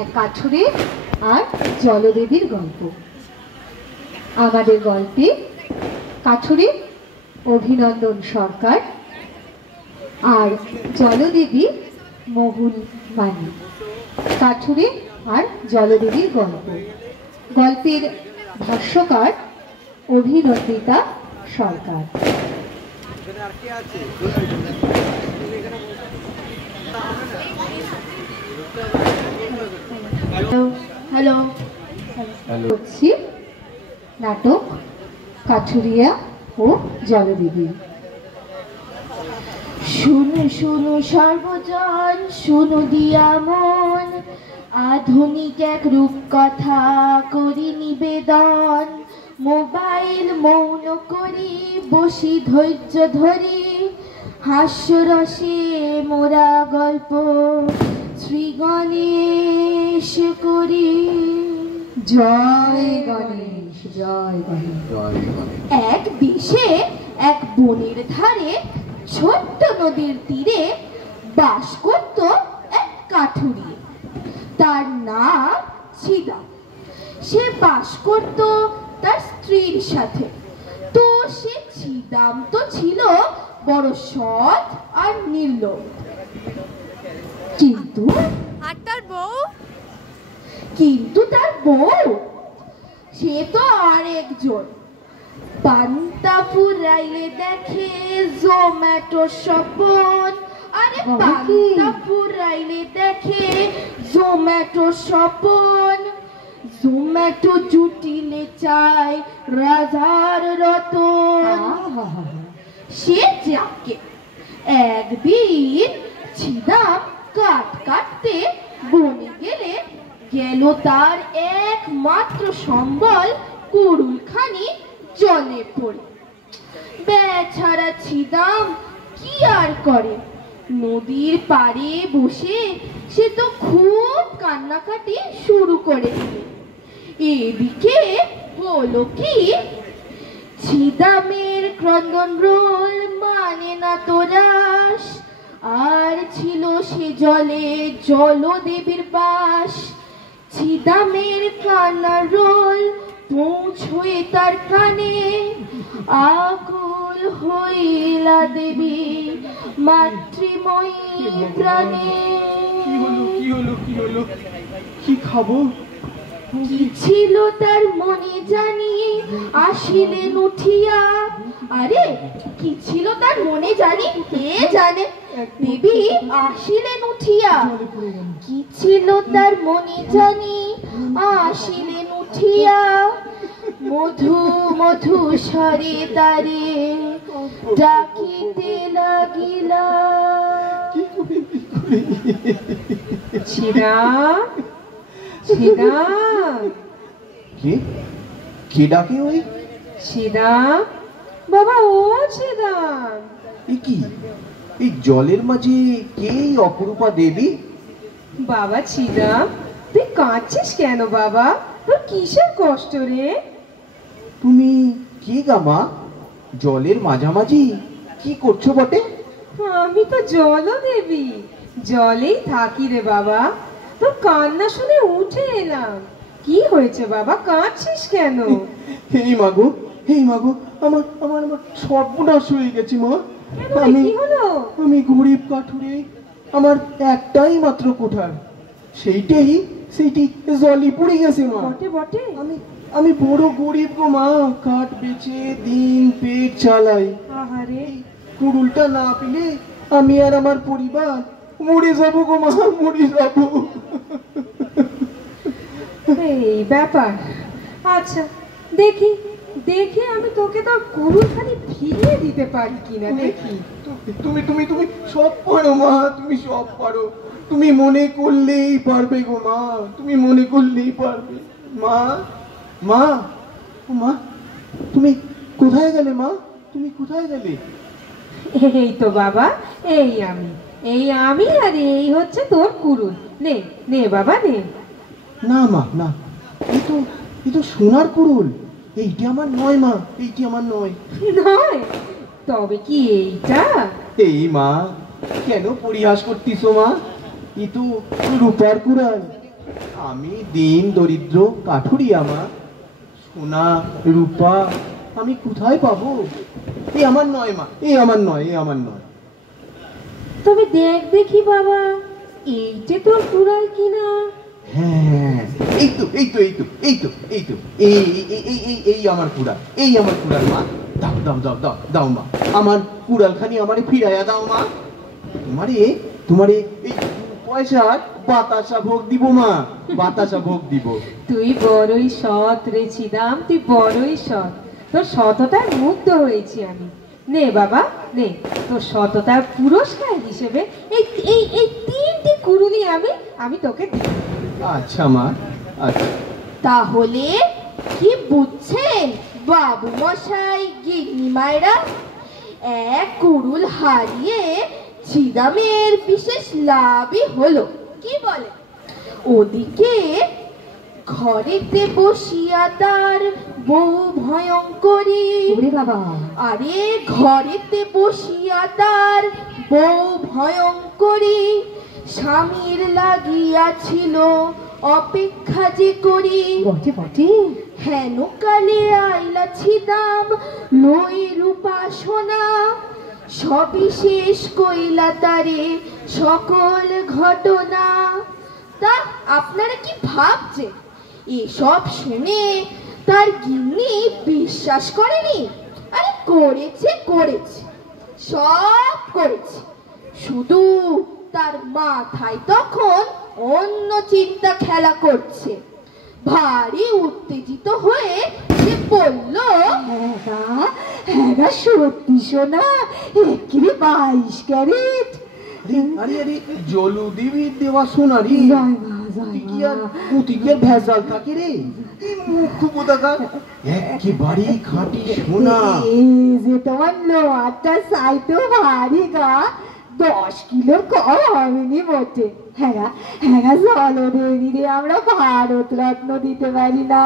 এক কাঠুরে আর জলদেবীর গল্প। আমাদের গল্পে কাঠুরে অভিনন্দন সরকার আর জলদেবী মহুল মানি। কাঠুরে আর জলদেবীর গল্প। গল্পের ভাষ্যকার অভিনন্দিতা সরকার। হ্যালো হচ্ছি নাটক কাঠুরিয়া ও জলদেবী। শুনো শুনো সর্বজন, শুনো দিয়া মন, আধুনিক এক রূপকথা করি নিবেদন। মোবাইল মৌন করি বসি ধৈর্য ধরি, হাস্যরসে মোরা গল্প শ্রী গণেশ করি। জয় গণেশ, জয় গণেশ। এক দেশে এক বনের ধারে ছোট্ট নদীর তীরে বাস করত এক কাঠুরি। তার নাম ছিদা। সে বাস করত তার স্ত্রীর সাথে। তো সে ছিদাম তো ছিল বড় সৎ আর নির্লোভ। কিন্তু তার বউ সে তো আরেকজন। পান্তা ফুরাইলে দেখে জোম্যাটো স্বপন। আরে পান্তা ফুরাইলে দেখে জোম্যাটো স্বপন। জোম্যাটো জুটিলে চায় রাজার রতন। সে যাকে একদিন ছিদাম কাঠ কাটতে বনে গেলে গেল তার একমাত্র সম্বল কুড়ুলখানি জলে পড়ে। বেচারা ছিদাম কি আর করে, নদীর পাড়ে বসে সে তো খুব কান্নাকাটি শুরু করে দিল। এদিকে হলো কি, ছিদামের ক্রন্দন রোল মানে না তো রাস। আর ছিল সে জলে জলদেবীর বাস। ছিদামের কান্নার রোল পৌঁছয়ে তার কানে, আকুল হইলা দেবী মাতৃময়ী প্রাণে। কি খাবো? কি ছিল তার মনে জানি আসিলেন উঠিয়া। আরে কি ছিল তার মনে জানি কে জানে, দেবী আসিলেন উঠিয়া। কি ছিল তার মনে জানি আসিলেন উঠিয়া। মধু মধু স্বরে তারে ডাকিতে লাগিলা। ছিদা, ছিদা। কে ডাকে ওই? ছিদা বাবা, ও ছিদা। কি এই জলের মাঝে কে অপরূপা দেবী? বাবা ছিদা, তুই কাঁদছিস কেন বাবা? তোর কিসের কষ্ট রে? তুমি কে গা মা? জলের মাঝামাঝি কি করছো বটে? আমি তো জলদেবী, জলেই থাকি রে বাবা। তোর কান্না শুনে উঠে এলাম। কি হয়েছে বাবা, কাঁদছিস কেন? হেই মাগো, হেই মাগো, আমার আমার আমার সর্বনাশ হয়ে গেছে মা। কি হলো? আমি গরিব কাঠুরে, আমার একটাই মাত্র কোঠার, সেইটি জলে পড়ে গেছে মা। বটে বটে। আমি বড় গরিব গো মা, কাঠ বেচে দিন পেট চালাই। আহারে, কুড়ুলটা না পেলে আমি আর আমার পরিবার মরে যাবো গো মা, মরে যাবো। এই ব্যাপার। আচ্ছা দেখি দেখি আমি তোকে তোর কুড়ুলখানি ফিরিয়ে দিতে পারি কিনা দেখি। তুমি তুমি তুমি সব পারো মা, তুমি সব পারো। তুমি মনে করলেই পারবে গো মা, তুমি মনে করলেই পারবে। মা মা মা, তুমি কোথায় গেলে মা? তুমি কোথায় গেলে? এই তো বাবা, এই আমি আর এই হচ্ছে তোর কুড়ুল। নে নে বাবা নে। না মা না, এই তো সোনার কুড়ুল। এইটি আমার নয় মা, এইটি আমার নয়। নয়? তবে কি এইটা? এই মা, কেন পরিহাস করতিস মা? ই তো রূপার কুড়াল। আমি দিন দরিদ্র কাঠুরিয়া মা, সোনা রূপা আমি কোথায় পাবো? এ আমার নয় মা, এ আমার নয়, এ আমার নয়। তবে দেখ দেখি বাবা, এইটা তোর কুড়াল কিনা? হ্যাঁ, এই তো এই তো এই তো এই তো এই তো এই এই এই এই এই আমার কুড়াল, এই আমার কুড়াল মা। দাও দাও দাও দাও দাও মা, আমার কুড়ালখানি আমারে ফিরাইয়া দাও মা। তোমারে তোমারে এই 2 পয়সার বাতাসা ভোগ দিব মা, বাতাসা ভোগ দিব। তুই বড়ই সৎ রে ছিদাম, তুই বড়ই সৎ। তোর সততায় মুগ্ধ হয়েছি আমি। নে বাবা নে, তোর সততার পুরস্কার হিসেবে এই এই এই 3টি কুড়ুলি আমি তোকে দিই। আচ্ছা মা, আচ্ছা। তাহলে কি বুঝছেন বাবু মশাই গিন্নি মায়েরা? এক কুড়ুল হারিয়ে ছিদামের বিশেষ লাভই হলো, কি বলে? ওদিকে ঘরেতে বসিয়া তার বউ ভয়ঙ্করী। ওরে বাবা, আরে ঘরেতে বসিয়া তার বউ ভয়ঙ্করী, স্বামীর লাগিয়াছিল অপেক্ষা যে করি। বটে বটে। হেন কালে আইলা ছিদাম লই রূপা সোনা, সবিশেষ কইলা তারে সকল ঘটনা। তা আপনারা কি ভাবছেন এসব শুনে তার গিন্নি বিশ্বাস করেনি? আরে করেছে করেছে, সব করেছে, শুধু তার মাথায় তখন অন্য চিন্তা খেলা করছে। ভারী উত্তেজিত হয়ে সে বলল, হ্যাঁ সত্যি সোনা, একেবারে 22 ক্যারেট। আরে আরে জলু দিবি দেওয়া সোনারি, কুতিকের ভেজাল থাকে রে। মুখ বোদাকা একেবারে খাঁটি সোনা। এই যে তোমার লোহারটা সাইতো ভারী গা, 10 কিলোর কম হবেনি মোটে। হ্যাঁ জলদেবী রে আমরা ভারত রত্ন দিতে পারি না।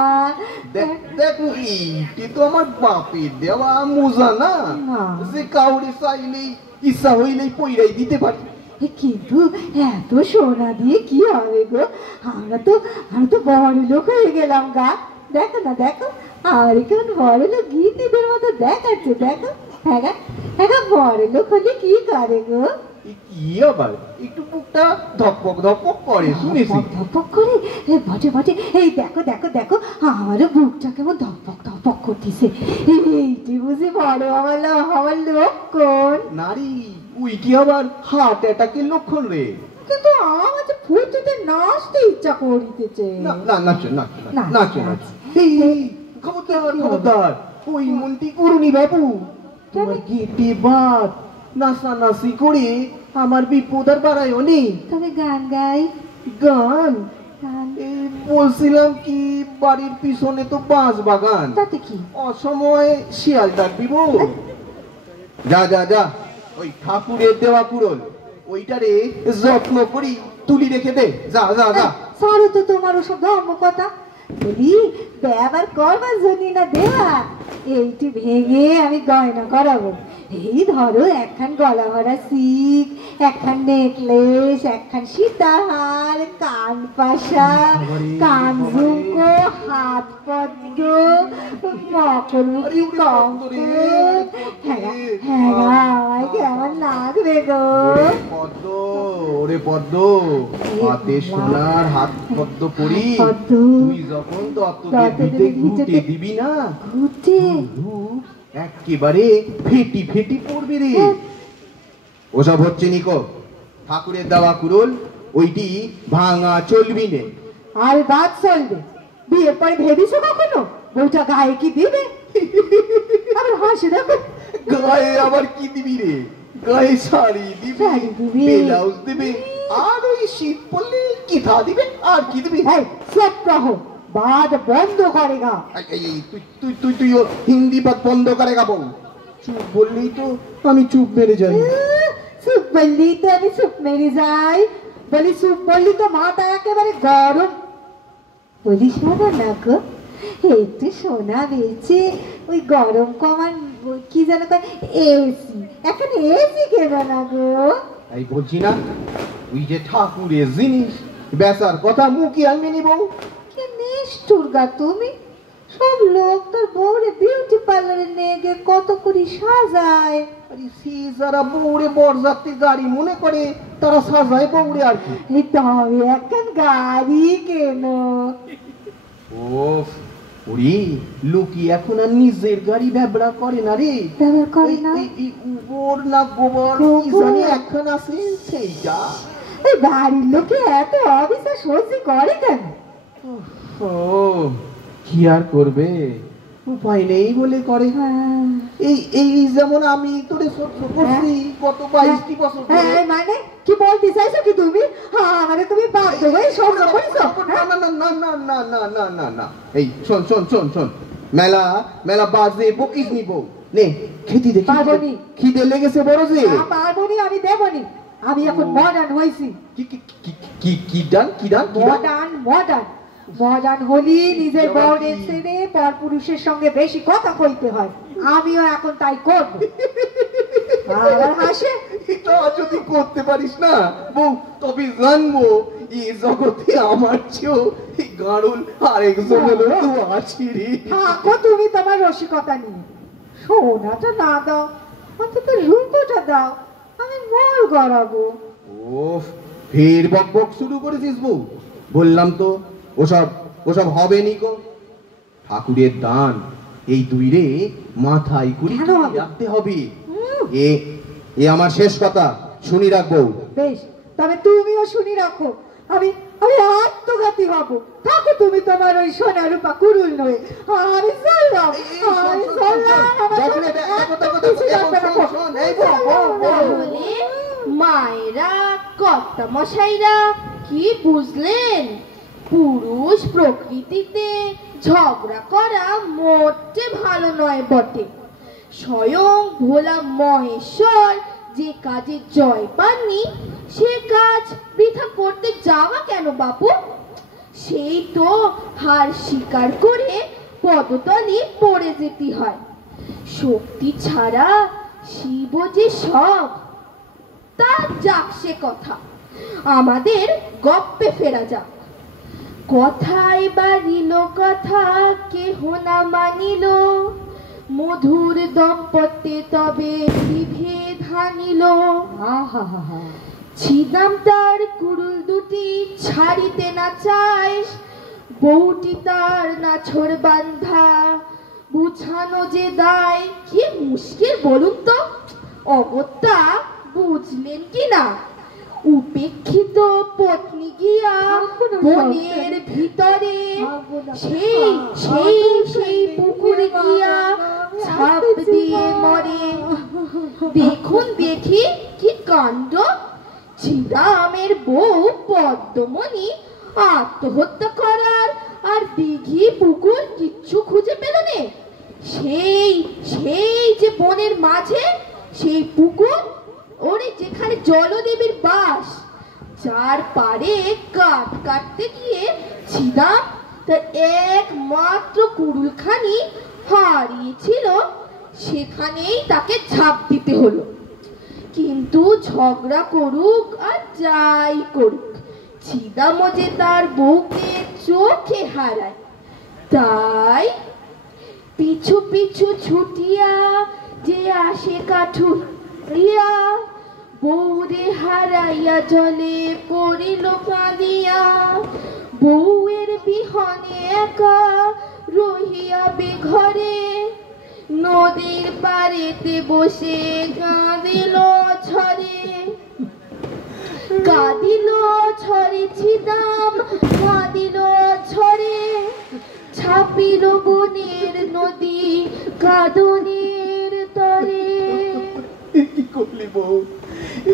দেখ দেখ, এইটি তো আমার বাপের দেওয়া মোজা না, যে কাউরে চাইলেই ইচ্ছা হইলেই পইরাই দিতে পারি। কিন্তু এত সোনা দিয়ে কি হবে গো? আমরা তো বড় লোক হয়ে গেলাম গা। দেখো না দেখো, আর কেমন বড় লোক গীতিদের মতো দেখাচ্ছে। দেখো হ্যাঁ বড় লোক হলে কি করে গো? কি আবার একটু বুকটা ধপক ধপক করে শুনেছি। ধপক করে? বটে বটে। এই দেখো দেখো দেখো, আমারও বুকটা কেমন ধপক ধপক করতেছে। এইটি বুঝি বড় আমার লক্ষণ? নারী উইটি আবার হার্ট অ্যাটাকের লক্ষণ রে। কিন্তু আমার যে ফুটতে নাচতে ইচ্ছা করিতেছে। না না নাচো নাচো নাচো নাচো। এই খবরদার খবরদার, ওই মন্ত্রী করুনি বাবু, তোমার গেটে বাদ নাচানাচি করে আমার বিপদ আর বাড়ায় নি। তবে গান গাই। গান? বলছিলাম কি, বাড়ির পিছনে তো বাঁশ বাগান, তাতে কি? অসময় শিয়াল ডাক দিব। যা যা যা, ওই ঠাকুরের দেওয়া কুড়োল ওইটারে যত্ন করি তুলি রেখে দে। যা যা যা। সারো তো তোমার ওসব ধর্ম কথা। বলি ব্যবহার করবার জন্য না দেওয়া, এইটি ভেঙে আমি গয়না করাবো। এই ধরো একখান গলা ভরা শিক, একখান নেকলেস, একখান সীতাহার, কান পাশা, কান ঝুমকো, হাত পদ্ম, মকরমুখী কঙ্কন। হ্যাঁ কেমন লাগবে গো? পদ্ম, ওরে পদ্ম, হাতে সোনার হাত পদ্ম পরি তুই যখন দত্তদের ঘুটে দিবি না, ঘুটে একেবারে ফেটি ফেটি পড়বে রে। ওসব হচ্ছে নিকো, ঠাকুরের দেওয়া কুড়োল ওইটি ভাঙা চলবি নে। আর বাদ চলবে? বিয়ের পরে ভেবেছো কখনো বউটা গায়ে কি দিবে? আবার হাসি দেখো। গায়ে আবার কি দিবি রে? গায়ে শাড়ি দিবি, ব্লাউজ দিবে, আর ওই শীত পড়লে কিথা দিবে, আর কি দিবি? সব কহো, বাদ বন্ধ করেগা। তুই তুই তুই হিন্দি বাদ বন্ধ করেগা বউ। চুপ বললেই তো আমি চুপ মেরে যাই। চুপ বললেই তো আমি চুপ মেরে যাই? বলি চুপ বললি তো মাথা একেবারে গরম। বলি শোনো না গো, একটু সোনা বেচে ওই গরম কমান কি যেন এসি, এখন এসি কেন না গো? এই বলছি না, ওই যে ঠাকুরের জিনিস বেসার কথা মুখই আনবি নি বউ। কি নিষ্ঠুর গা তুমি। সব লোক তোর বউরে বিউটি পার্লারে নিয়ে গিয়ে কত করে সাজায়। আরে সে যারা বউরে বরযাত্রী গাড়ি মনে করে তারা সাজায় বউরে আর কি। এই তবে এখন গাড়ি কেন? ওফ, ওরে লোকি এখন আর নিজের গাড়ি ব্যবহার করে না রে। ব্যবহার করে না? ওর না গোবর কি জানি এখন আছে সেইটা। এই বাড়ির লোকে এত অবিশ্বাস সহ্য করে কেন? ও কি আর করবে, উপায় নেই বলে করে। এই এই যেমন আমি তোরে সহ্য করছি কত 22টি বছর ধরে। মানে কি বলতে চাইছো কি তুমি? আমারে তুমি বাধ্য হয়ে সহ্য করেছো? না না না না না না না না না। এই শোন শোন শোন শোন, মেলা মেলা বাজে বকিস নি বউ। নে খেতে দেখি। পারবনি। খিদে লেগেছে বড় যে। পারবনি, আমি দেবনি। আমি এখন মডার্ন হইছি। কি কি কি কি ডান কি ডান মডার্ন মডার্ন মডার্ন হলি নিজের বউরে ছেড়ে পর পুরুষের সঙ্গে বেশি কথা কইতে হয়। আমিও এখন তাই করব। আর হাসে এটা যদি করতে পারিস না বউ, তবে জানবো এই জগতে আমার চেয়েও এই গাড়ুল আরেকজন হলো তো আছি রে। থাকো তুমি তোমার রসিকতা নিয়ে। সোনাটা না দাও, অন্তত রূপটা দাও, আমি মল গড়াবো। ওফ, ফের বক বক শুরু করেছিস বউ। বললাম তো ওসব ওসব হবে নিকো। ঠাকুরের দান এই দুই রে মাথায় করে রাখতে হবে। এ এ আমার শেষ কথা, শুনি রাখবো। বেশ, তবে তুমিও শুনি রাখো। আমি আমি আত্মঘাতী হব। থাকো তুমি তোমার ওই সোনা রূপা কুরুল নয়। আমি চললাম, আমি তাহলে মায়েরা কর্তা মশাইরা কি বুঝলেন? পুরুষ প্রকৃতিতে ঝগড়া করা মোটে ভালো নয় বটে। স্বয়ং ভোলা মহেশ্বর যে কাজে জয় পাননি সে কাজ বৃথা করতে যাওয়া কেন বাপু? সেই তো হার স্বীকার করে পদতলে পড়ে যেতে হয়। শক্তি ছাড়া শিব যে সব। তা যাক সে কথা, আমাদের গপ্পে ফেরা যাক। কথায় বাড়িল কথা কেহ না মানিল, মধুর দম্পত্যে তবে বিভেদ হানিল। ছিদাম তার কুড়ুল দুটি ছাড়িতে না চায়, বউটি তার না ছোড় বান্ধা বুঝানো যে দায়। কি মুশকিল বলুন তো, অগত্যা বুঝলেন কি না? উপেক্ষিত পত্নী গিয়া বনের ভিতরে সেই সেই সেই পুকুরে গিয়া ঝাঁপ দিয়ে মরে। দেখুন দেখি কি কাণ্ড! ছিদামের বউ পদ্মমণি আত্মহত্যা করার আর দিঘি পুকুর কিচ্ছু খুঁজে পেল না। সেই সেই যে বনের মাঝে সেই পুকুর, ওরে যেখানে জলদেবীর বাস, যার পারে কাঠ কাটতে গিয়ে ছিদাম তার একমাত্র কুড়ুলখানি হারিয়েছিল, সেখানেই তাকে ঝাঁপ দিতে হলো। কিন্তু ঝগড়া করুক আর যাই করুক, ছিদামও যে তার বউকে চোখে হারায়। তাই পিছু পিছু ছুটিয়া যে আসে কাঠুরিয়া, বউরে হারাইয়া জলে পড়িল কাঁদিয়া। বউয়ের বিহনে একা রহিয়া বেঘরে, নদীর পাড়েতে বসে কাঁদিল ঝরে। কাঁদিল ঝরে ছিদাম, কাঁদিল ঝরে, ছাপিল বনের নদী কাঁদনের তরে। কি করলি বউ,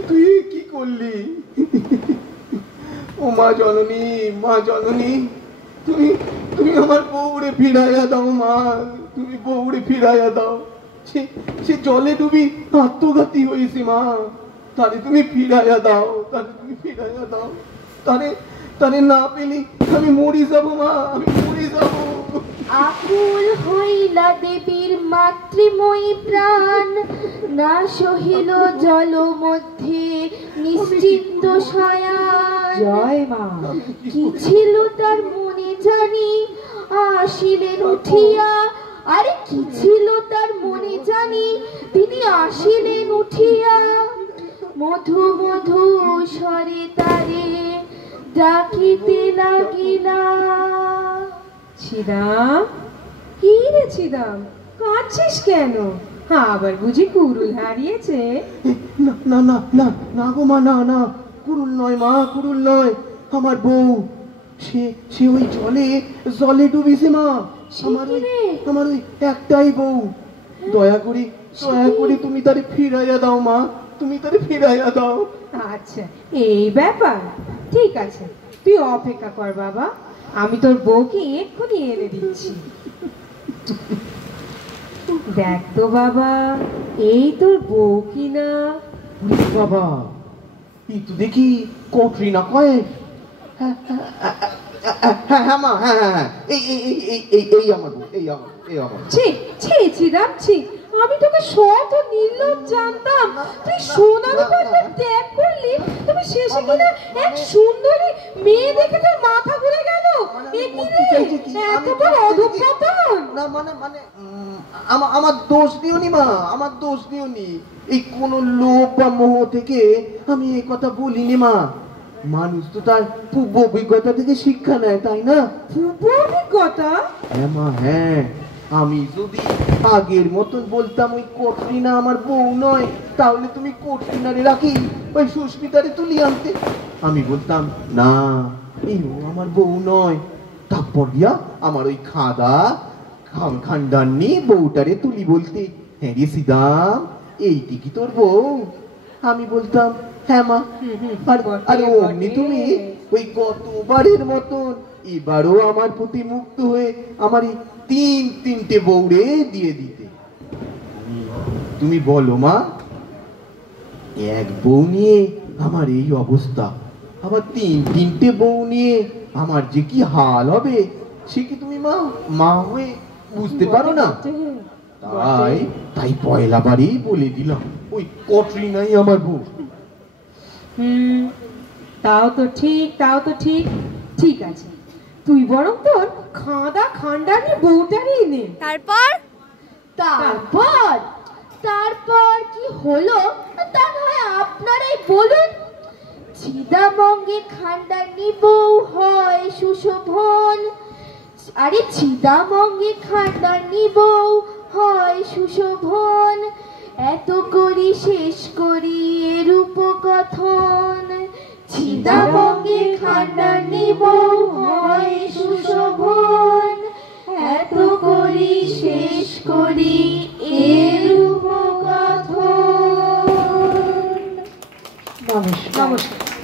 তুই কি করলি? ও মা জননী, মা জননী, তুমি তুমি আমার বউরে ফিরাইয়া দাও মা, তুমি বউরে ফিরাইয়া দাও। সে জলে ডুবি আত্মঘাতী হয়েছে মা, তারে তুমি ফিরাইয়া দাও, তারে তুমি ফিরাইয়া দাও। তারে না পেলে আমি মরি যাব মা, আমি মরি যাব। আকুল হইলা দেবীর মাতৃময়ী প্রাণ, না সহিল জল মধ্যে নিশ্চিন্ত শয়ান। জয় মা। কি ছিল তার মনে জানি আসিলেন উঠিয়া, আরে কি ছিল তার মনে জানি তিনি আসিলেন উঠিয়া, মধু মধু স্বরে তারে ডাকিতে লাগিলা। ছিদাম, কি রে ছিদাম, কাঁদছিস কেন? আবার বুঝি কুড়ুল হারিয়েছে? না না না না না গো মা, না না, কুড়ুল নয় মা, কুড়ুল নয়, আমার বউ। সে সে ওই জলে জলে ডুবেছে মা। আমার ওই একটাই বউ। দয়া করে তুমি তারে ফিরাইয়া দাও মা, তুমি তারে ফিরাইয়া দাও। আচ্ছা, এই ব্যাপার, ঠিক আছে, তুই অপেক্ষা কর বাবা, আমি তোর বউকে এক্ষুনি এনে দিচ্ছি। দেখ তো বাবা, এই তোর বউ কিনা। বাবা, এই তো দেখি কটরিনা কয়েক। হ্যাঁ মা, হ্যাঁ, এই আমার বউ, এই আমার। ছি ছি ছিদাম, ছি, আমি তোকে শত নির্লজ্জ জানতাম। তুই সোনার উপরে ত্যাগ করলি, তুমি শেষে কিনা এক সুন্দরী মেয়ে দেখে তোর মাথা ঘুরে গেল। এ কি রে, এত বড় অধঃপতন! না মানে আমার দোষ দিওনি মা, আমার দোষ দিওনি। এই কোন লোভ বা মোহ থেকে আমি এই কথা বলিনি মা। মানুষ তো তার পূর্ব অভিজ্ঞতা থেকে শিক্ষা নেয়, তাই না? পূর্ব অভিজ্ঞতা? হ্যাঁ মা, হ্যাঁ। আমি যদি আগের মতন বলতাম ওই কটরিনা আমার বউ নয়, তাহলে তুমি কটরিনারে রাখি ওই সুস্মিতারে তুলি আনতে। আমি বলতাম না, এই আমার বউ নয়। তারপর দিয়া আমার ওই খানদানি বউটারে তুলি বলতে, হ্যাঁ রে সিদাম, এইটি কি তোর বউ? আমি বলতাম হ্যাঁ মা। আর অমনি তুমি ওই গতবারের মতন এবারও আমার প্রতি মুগ্ধ হয়ে আমার এই তিনটে বউরে দিয়ে দিতে। তুমি বলো মা, এক বউ নিয়ে আমার এই অবস্থা, আবার তিনটে বউ নিয়ে আমার যে কি হাল হবে, সে কি তুমি মা হয়ে বুঝতে পারো না? তাই পয়লা বারেই বলে দিলাম, ওই কটরিনাই আমার বউ। তাও তো ঠিক, ঠিক আছে, তুই বরং তোর খান্ডানি বউটারই নে। তারপর কি হলো তা নয় আপনারাই বলুন। ছিদামঙ্গে খান্ডানি বউ হয় সুশোভন, আরে ছিদামঙ্গে খান্ডানি বউ হয় সুশোভন, এত করি শেষ করি এরূপ কথন। ছিদামঙ্গে খান্ডানি বউ হয় সুশোভন, এত করি শেষ করি এরূপ কথন। নমস্কার। নমস্কার।